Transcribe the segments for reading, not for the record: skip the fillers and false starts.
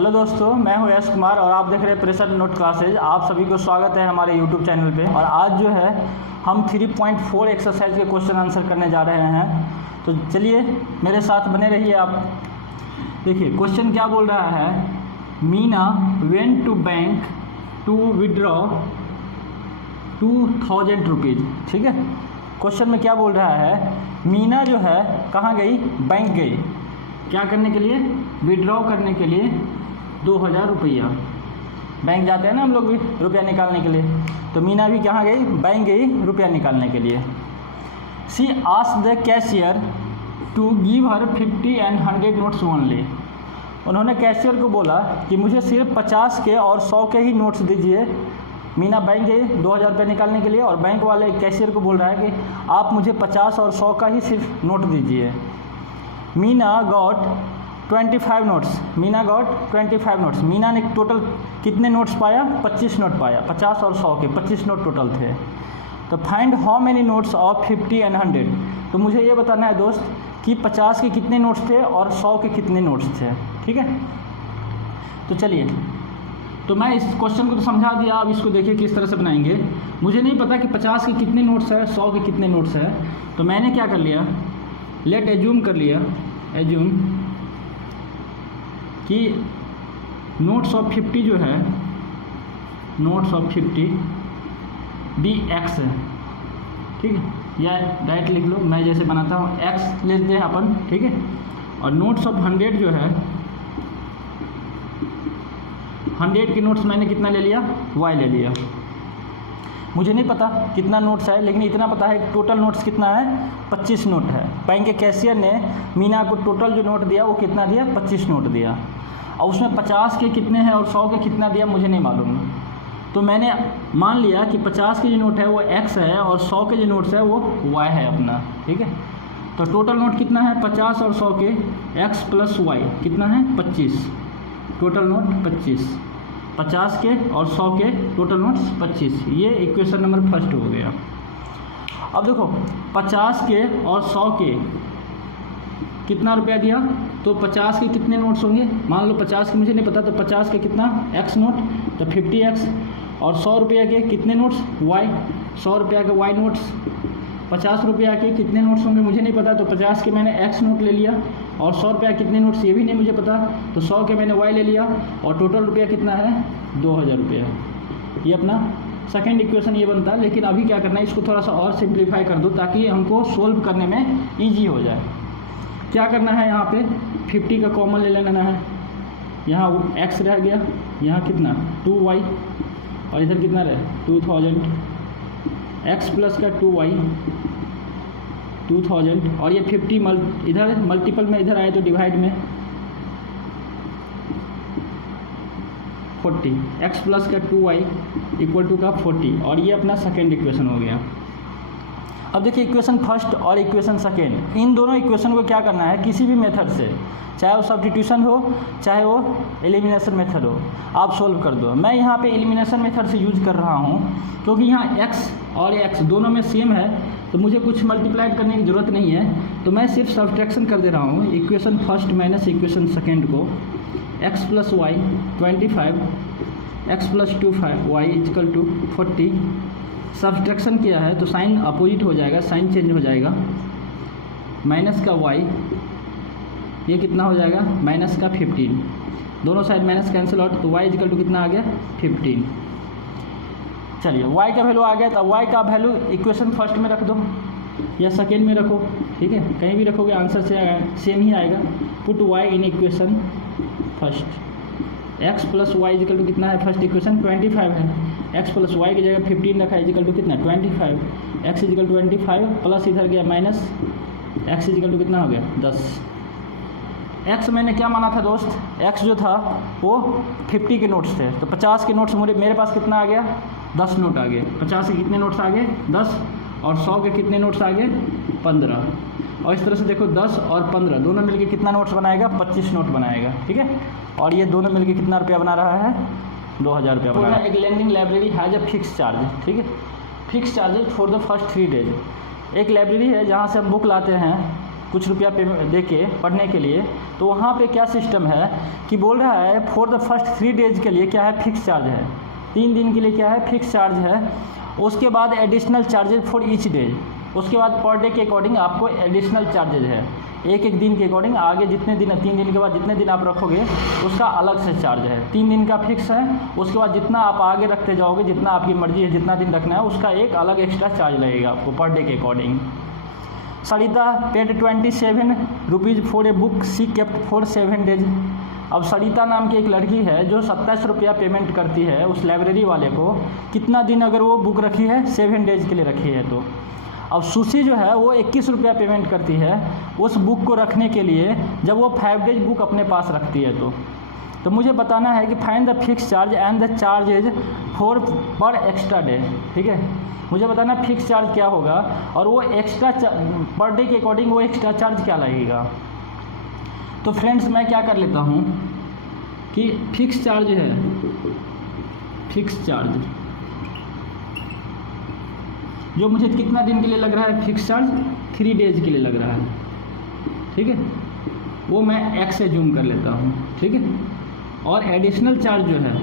Hello दोस्तों, मैं हूं यश कुमार और आप देख रहे हैं प्रेशर नोट क्लासेज। आप सभी को स्वागत है हमारे यूट्यूब चैनल पे। और आज जो है हम 3.4 एक्सरसाइज के क्वेश्चन आंसर करने जा रहे हैं। तो चलिए मेरे साथ बने रहिए आप। देखिए क्वेश्चन क्या बोल रहा है, Meena went to bank to withdraw 2000 rupees. ठीक है, क्वेश्चन में क्या बोल रहा है, मीना जो है कहाँ गई, बैंक गई, क्या करने के लिए, विड्रॉ करने के लिए 2000 रुपया। बैंक जाते हैं ना हम लोग भी रुपया निकालने के लिए, तो मीना भी कहाँ गई, बैंक गई रुपया निकालने के लिए। She asked the cashier to give her 50 and 100 notes only. उन्होंने कैशियर को बोला कि मुझे सिर्फ 50 के और 100 के ही नोट्स दीजिए। मीना बैंक गई 2000 रुपये निकालने के लिए और बैंक वाले कैशियर को बोल रहा है कि आप मुझे 50 और 100 का ही सिर्फ नोट दीजिए। Meena got 25 notes. Meena got 25 notes. Meena ने टोटल कितने नोट्स पाया, 25 नोट पाया। 50 और 100 के 25 नोट टोटल थे। तो find how many notes of 50 and 100। तो मुझे ये बताना है दोस्त कि 50 के कितने नोट्स थे और 100 के कितने नोट्स थे। ठीक है, तो चलिए, तो मैं इस क्वेश्चन को तो समझा दिया। अब इसको देखिए किस तरह से बनाएंगे। मुझे नहीं पता कि 50 के कितने नोट्स है, 100 के कितने नोट्स है। तो मैंने क्या कर लिया, लेट एज्यूम कर लिया, एज्यूम कि नोट्स ऑफ 50 जो है, नोट्स ऑफ 50 बी एक्स है। ठीक है, या डायरेक्ट लिख लो, मैं जैसे बनाता हूँ एक्स लेते हैं अपन। ठीक है, और नोट्स ऑफ 100 जो है, 100 के नोट्स मैंने कितना ले लिया, वाई ले लिया। मुझे नहीं पता कितना नोट्स है, लेकिन इतना पता है कि टोटल नोट्स कितना है, 25 नोट है। बैंक के कैशियर ने मीना को टोटल जो नोट दिया वो कितना दिया, 25 नोट दिया। और उसमें 50 के कितने हैं और 100 के कितना दिया मुझे नहीं मालूम। तो मैंने मान लिया कि 50 के जो नोट है वो एक्स है और 100 के जो नोट्स है वो वाई है अपना। ठीक है, तो टोटल नोट कितना है, 50 और 100 के एक्स प्लस वाई कितना है, 25। टोटल नोट 25, 50 के और 100 के टोटल नोट्स 25। ये इक्वेशन नंबर फर्स्ट हो गया। अब देखो 50 के और 100 के कितना रुपया दिया, तो 50 के कितने नोट्स होंगे, मान लो 50 के मुझे नहीं पता, तो 50 के कितना एक्स नोट, तो 50x। और 100 रुपया के कितने नोट्स, वाई, 100 रुपया के वाई नोट्स। 50 रुपया के कितने नोट्स होंगे मुझे नहीं पता, तो 50 के मैंने एक्स नोट ले लिया। और 100 रुपया कितने नोट्स ये भी नहीं मुझे पता, तो 100 के मैंने वाई ले लिया। और टोटल रुपया कितना है, 2000 रुपया। ये अपना सेकेंड इक्वेशन ये बनता है। लेकिन अभी क्या करना है, इसको थोड़ा सा और सिंप्लीफाई कर दो ताकि हमको सोल्व करने में ईजी हो जाए। क्या करना है, यहाँ पे 50 का कॉमन ले लेना है। यहाँ x रह गया, यहाँ कितना 2y, और इधर कितना रहे 2000। x प्लस का 2y 2000, और ये 50 इधर मल्टीपल में इधर आए तो डिवाइड में 40। x प्लस का 2y इक्वल टू का 40, और ये अपना सेकेंड इक्वेशन हो गया। अब देखिए इक्वेशन फर्स्ट और इक्वेशन सेकेंड, इन दोनों इक्वेशन को क्या करना है, किसी भी मेथड से, चाहे वो सब्स्टिट्यूशन हो चाहे वो एलिमिनेशन मेथड हो, आप सोल्व कर दो। मैं यहाँ पे एलिमिनेशन मेथड से यूज कर रहा हूँ क्योंकि यहाँ x और x दोनों में सेम है, तो मुझे कुछ मल्टीप्लाई करने की ज़रूरत नहीं है। तो मैं सिर्फ सब्सट्रैक्शन कर दे रहा हूँ, equation first minus equation second को। x plus y 25, x plus 2y equal to 40। Subtraction किया है तो साइन अपोजिट हो जाएगा, साइन चेंज हो जाएगा। माइनस का y, ये कितना हो जाएगा, माइनस का 15। दोनों साइड माइनस कैंसिल आउट, तो y इक्वल टू कितना आ गया, 15। चलिए y का वैल्यू आ गया, तो y का वैल्यू इक्वेशन फर्स्ट में रख दो या सेकेंड में रखो। ठीक है, कहीं भी रखोगे आंसर से सेम ही आएगा। Put y in equation first. x plus y equal to कितना है, फर्स्ट इक्वेशन 25 है। x प्लस वाई की जगह 15 रखा है, इक्वल टू कितना 25। x इक्वल 25 प्लस इधर गया माइनस, x इक्वल टू कितना हो गया 10। x मैंने क्या माना था दोस्त, x जो था वो 50 के नोट्स थे, तो 50 के नोट्स मेरे पास कितना आ गया, 10 नोट आ गए। 50 के कितने नोट्स आ गए, 10, और 100 के कितने नोट्स आ गए, 15। और इस तरह से देखो 10 और 15 दोनों मिलके कितना नोट्स बनाएगा, 25 नोट बनाएगा। ठीक है, और ये दोनों मिलके कितना रुपया बना रहा है, 2000 रुपया बना रहा है। एक learning library has a fix charge. ठीक है, fix charges for the first 3 days. एक लाइब्रेरी है जहाँ से हम बुक लाते हैं कुछ रुपया पेमेंट दे के पढ़ने के लिए, तो वहाँ पे क्या सिस्टम है कि बोल रहा है फॉर द फर्स्ट 3 डेज के लिए क्या है, फिक्स चार्ज है, 3 दिन के लिए क्या है, फिक्स चार्ज है। उसके बाद additional charges for each day, उसके बाद पर डे के अकॉर्डिंग आपको एडिशनल चार्जेज है, एक दिन के अकॉर्डिंग आगे जितने दिन, 3 दिन के बाद जितने दिन आप रखोगे उसका अलग से चार्ज है। 3 दिन का फिक्स है, उसके बाद जितना आप आगे रखते जाओगे, जितना आपकी मर्जी है जितना दिन रखना है, उसका एक अलग एक्स्ट्रा चार्ज लगेगा आपको पर डे के according. Sarita paid 27 rupees for a book she kept for 7 days. अब सरिता नाम की एक लड़की है जो 27 रुपया पेमेंट करती है उस लाइब्रेरी वाले को, कितना दिन अगर वो बुक रखी है, 7 डेज के लिए रखी है। तो अब सुशी जो है वो 21 रुपया पेमेंट करती है उस बुक को रखने के लिए, जब वो 5 डेज बुक अपने पास रखती है। तो मुझे बताना है कि find the fix charge and the charges for पर एक्स्ट्रा डे। ठीक है, मुझे बताना फिक्स चार्ज क्या होगा और वो एक्स्ट्रा पर डे के अकॉर्डिंग वो एक्स्ट्रा चार्ज क्या लगेगा। तो फ्रेंड्स मैं क्या कर लेता हूँ कि फिक्स चार्ज है, फिक्स चार्ज जो मुझे कितना दिन के लिए लग रहा है, फिक्स चार्ज 3 डेज के लिए लग रहा है। ठीक है, वो मैं एक्स से जूम कर लेता हूँ। ठीक है, और एडिशनल चार्ज जो है,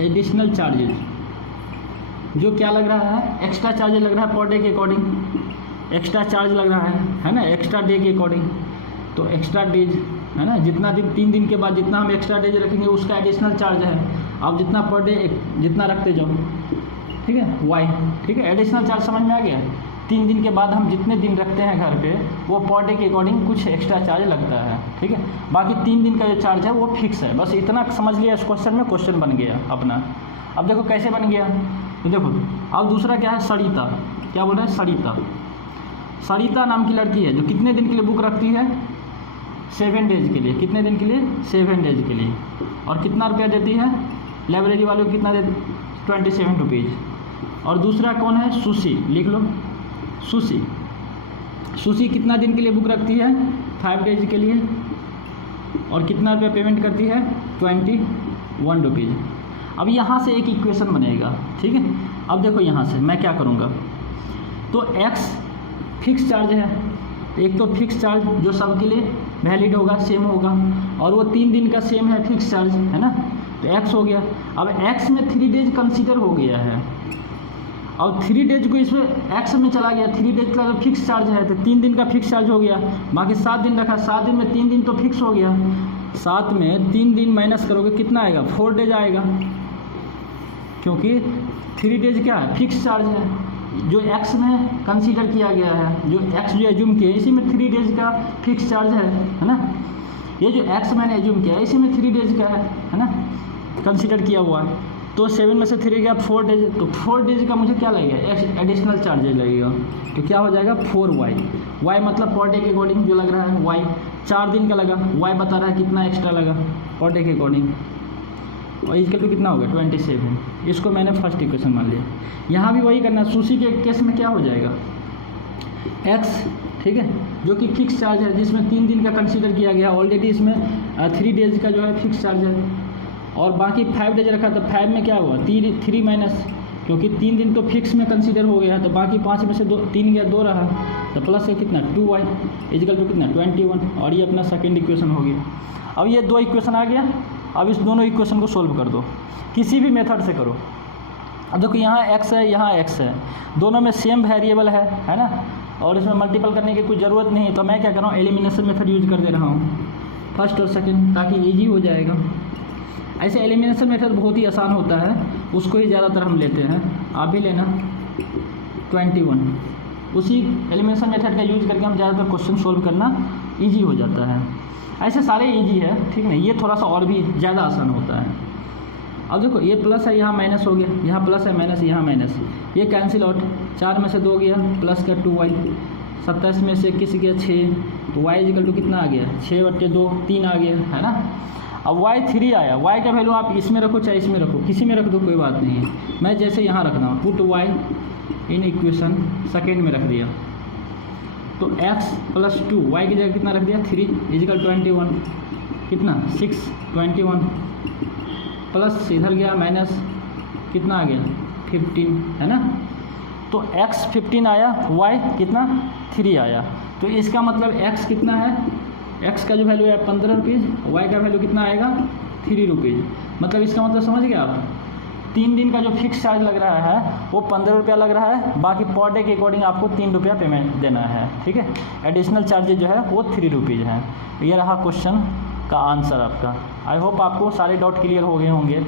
एडिशनल चार्जेज जो क्या लग रहा है, एक्स्ट्रा चार्ज लग रहा है पर डे के अकॉर्डिंग, एक्स्ट्रा चार्ज लग रहा है ना, एक्स्ट्रा डे के अकॉर्डिंग। तो एक्स्ट्रा डेज है ना, जितना दिन, 3 दिन के बाद जितना हम एक्स्ट्रा डेज रखेंगे उसका एडिशनल चार्ज है। आप जितना पर डे जितना रखते जाओ, ठीक है, वाई। ठीक है, एडिशनल चार्ज समझ में आ गया। 3 दिन के बाद हम जितने दिन रखते हैं घर पे, वो पर डे के अकॉर्डिंग कुछ एक्स्ट्रा चार्ज लगता है। ठीक है, बाकी 3 दिन का जो चार्ज है वो फिक्स है। बस इतना समझ लिया इस क्वेश्चन में, क्वेश्चन बन गया अपना। अब देखो कैसे बन गया, तो देखो अब दूसरा क्या है, सरिता। क्या बोल रहा है, सरिता। सरिता नाम की लड़की है जो कितने दिन के लिए बुक रखती है, 7 डेज के लिए। कितने दिन के लिए, 7 डेज के लिए। और कितना रुपया देती है लाइब्रेरी वालों को, कितना देती, 27 रुपीज़। और दूसरा कौन है, सुशी, लिख लो, सुशी। सुशी कितना दिन के लिए बुक रखती है, 5 डेज के लिए। और कितना रुपया पेमेंट करती है, 21 रुपीज़। अब यहाँ से एक इक्वेशन बनेगा। ठीक है, अब देखो यहाँ से मैं क्या करूँगा, तो एक्स फिक्स चार्ज है, एक तो फिक्स चार्ज जो सबके लिए वैलिड होगा, सेम होगा, और वो 3 दिन का सेम है फिक्स चार्ज, है ना, तो एक्स हो गया। अब एक्स में 3 डेज कंसीडर हो गया है, और 3 डेज को इसमें एक्स में चला गया, 3 डेज का जो फिक्स चार्ज है तो 3 दिन का फिक्स चार्ज हो गया, बाकी 7 दिन रखा, 7 दिन में 3 दिन तो फिक्स हो गया, 7 में 3 दिन माइनस करोगे कितना आएगा, 4 डेज आएगा, क्योंकि 3 डेज क्या है, फिक्स चार्ज है जो एक्स में कंसीडर किया गया है, जो एक्स जो एज्यूम किया इसी में 3 डेज का फिक्स चार्ज है ना। ये जो एक्स मैंने एज्यूम किया इसी में 3 डेज का है ना, कंसीडर किया हुआ है। तो 7 में से 3 गया 4 डेज, तो 4 डेज का मुझे क्या लगेगा, एडिशनल चार्जेज लगेगा, तो क्या हो जाएगा 4y। y मतलब पर डे के अकॉर्डिंग जो लग रहा है y, 4 दिन का लगा, y बता रहा है कितना एक्स्ट्रा लगा पर डे के अकॉर्डिंग, और इसके तो कितना होगा 27। इसको मैंने फर्स्ट इक्वेशन मान लिया। यहाँ भी वही करना, सुशी के केस में क्या हो जाएगा, x, ठीक है, जो कि फिक्स चार्ज है जिसमें 3 दिन का कंसीडर किया गया, ऑलरेडी इसमें 3 डेज का जो है फिक्स चार्ज है, और बाकी 5 डेज रखा, तो 5 में क्या हुआ 3 माइनस, क्योंकि 3 दिन तो फिक्स में कंसीडर हो गया, तो बाकी 5 में से 3 गया 2 रहा, तो प्लस है कितना 2y इजिकल टू कितना 21, और ये अपना सेकेंड इक्वेशन हो गया। अब ये 2 इक्वेशन आ गया, अब इस दोनों इक्वेशन को सोल्व कर दो, किसी भी मेथड से करो। अब देखो यहाँ x है, यहाँ x है, दोनों में सेम वेरिएबल है ना, और इसमें मल्टीपल करने की कोई ज़रूरत नहीं है, तो मैं क्या कर रहा हूँ एलिमिनेशन मेथड यूज कर दे रहा हूँ, फर्स्ट और सेकंड, ताकि इजी हो जाएगा। ऐसे एलिमिनेशन मेथड बहुत ही आसान होता है, उसको ही ज़्यादातर हम लेते हैं, आप भी लेना 21। उसी एलिमिनेशन मेथड का यूज करके हम ज़्यादातर क्वेश्चन सोल्व करना ईजी हो जाता है। ऐसे सारे ईजी है, ठीक है, ये थोड़ा सा और भी ज़्यादा आसान होता है। अब देखो ये प्लस है, यहाँ माइनस हो गया, यहाँ प्लस है माइनस, यहाँ माइनस, ये कैंसिल आउट, 4 में से 2 गया, प्लस का 2y, 27 में से 21 गया 6, तो y इक्वल टू कितना आ गया 6/2, 3 आ गया, है ना। अब y 3 आया, y का वैल्यू आप इसमें रखो चाहे इसमें रखो, किसी में रख दो कोई बात नहीं है, मैं जैसे यहाँ रख रहा हूँ, put y in equation second में रख दिया, तो x + 2 y की जगह कितना रख दिया 3 इजिकल 21, कितना 6 21, प्लस इधर गया माइनस, कितना आ गया 15, है ना। तो x 15 आया, y कितना 3 आया। तो इसका मतलब x कितना है, x का जो वैल्यू है 15 रुपीज़, y का वैल्यू कितना आएगा 3 रुपीज़। मतलब इसका मतलब समझ गए आप, 3 दिन का जो फिक्स चार्ज लग रहा है वो 15 रुपया लग रहा है, बाकी पर डे के अकॉर्डिंग आपको 3 रुपया पेमेंट देना है, ठीक है। एडिशनल चार्जेज जो है वो 3 रुपीज़ हैं। ये रहा क्वेश्चन का आंसर आपका। आई होप आपको सारे डाउट क्लियर हो गए होंगे।